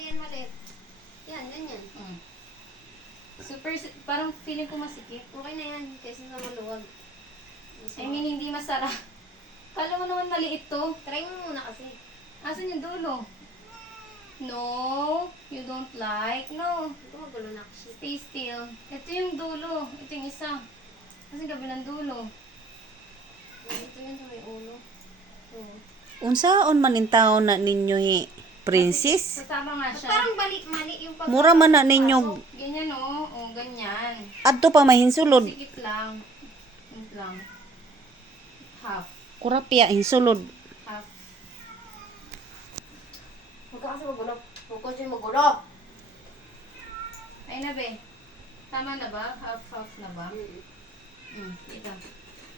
Pati yan maliit. Yan, ganyan. Super, parang feeling ko masikip. Okay na yan, kaysa sa maluwag. I mean, hindi masarap. Kala mo naman maliit to. Try mo muna kasi. Asan yung dulo? No, you don't like. No, Ito magulo na kasi. stay still. Ito yung dulo. Ito yung isa. Kasi gabi ng dulo. Ito yun sa may ulo. Oo. Unsaon man in taon na ninyo princess? Kasama nga siya. Parang balik mali yung pag... Mura man na ninyo Ganyan o. O, ganyan. adto pa mahinsulod. Sikit lang. Sikit lang. Half. Kurapya hinsulod. Half. Huwag ka kasi magulo. Huwag kasi magulo. Ay na be. Tama na ba? Half na ba? Dito.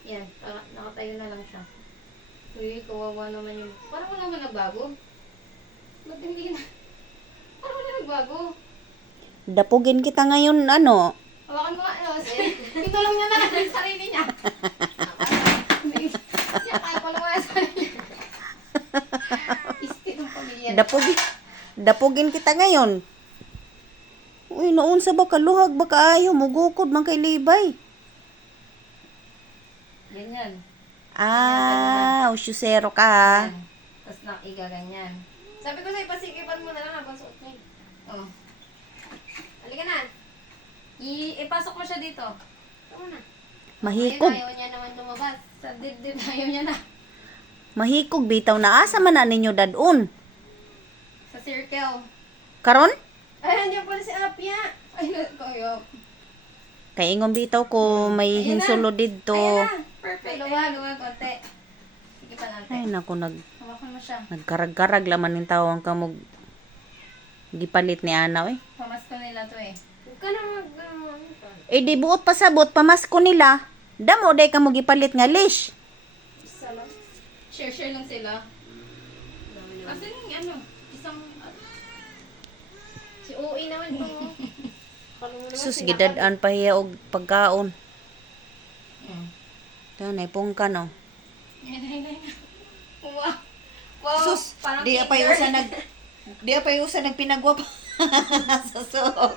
Yan. Nakatayo na lang siya. Uy, kawawa naman yung... Parang wala man nagbago. Ba't hindi na... Parang wala nagbago. Dapugin kita ngayon ano. Hawakan mo nga. Pinulong niya na lang yung sarili niya. Niya, kaya pala mo yung sarili niya. Isti ng pamilya. Dapugin kita ngayon. Uy, noon sa baka luhag baka ayaw mugukod man kay libay. Ganyan. Usyusero ka ha. Tapos nakiga ganyan. Sabi ko sa'yo, pasikipan mo na lang habang suot mo. Oh. Halika na. Ipasok mo siya dito. Tama na. Mahikog. Ayun, ayaw niya naman lumabas. Sa dibdib ayaw niya na. Mahikog bitaw na asa man na ninyo dadun. Sa circle. Karon? Ay, nandiyan pala si Apia. Ay, kayo. Kay ingon bitaw ko may Ayan na. hinsulod didto. Ayan na. Perfect. Luwag, konti. Sige pa natin. Ay nako Hawakan mo siya. nagkarag-karag laman ning tawang ka mo gipalit ni Ana eh. Pamasko nila to eh. Huwag ka na Eh di buot pasabot pamasko nila. Damo day ka mo gipalit nga leash. Isa lang. Share lang sila. Dami naman. Kasi yung ano, isang... Si Uwi naman ito. Kalo mo naman Sus sila gidad-an pa hiya og pagkaon. Mm. Tanay pungka no. Ay. Wow. Wow. Sus, parang di pa finger. usa nagpinagwa pa sa suok.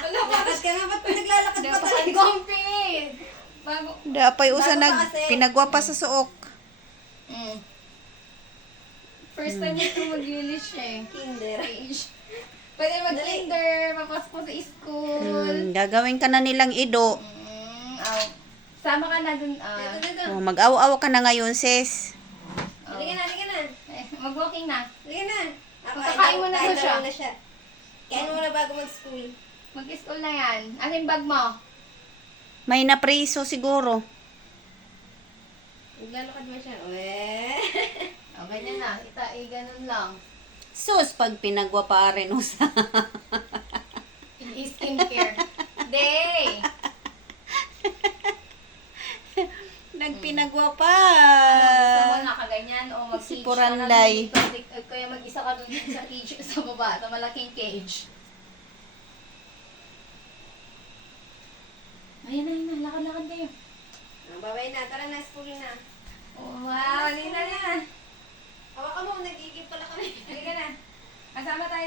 Wala pa. Bakit ka nga? Ba't naglalakad pa tayo? Compete. Bago. Da pa usa Bago pa kasi. nagpinagwa pa sa suok. First time ito mag-English eh. Kinder. Age. Pwede mag-kinder, papasok sa school. Gagawin ka na nilang ido. Aw. Sama ka na dun. Dito. Oh, mag-aw-aw ka na ngayon, sis. Halika na, halika na. Mag-walking na. Halika na. Kakain mo na daw siya. Kain mo na bago mag-school. Mag-school na yan. Ano yung bag mo? May napriso siguro. Naglalakad mo siya. Uwe. O, ganyan na. Ganun lang. Sus, pag pinagwa pa rin usa. Skincare. Day! Nagpinagwa pa. Gusto mo nakaganyan o mag-cage Si Puranday. ka na dito, kaya mag-isa ka dun sa cage sa baba, sa malaking cage. Ayan na. Lakad-lakad kayo. Babay na. Tara na, school na. Oh, wow, alin na. Hawakan mo, nagigib pala kami. Halika na. Kasama tayo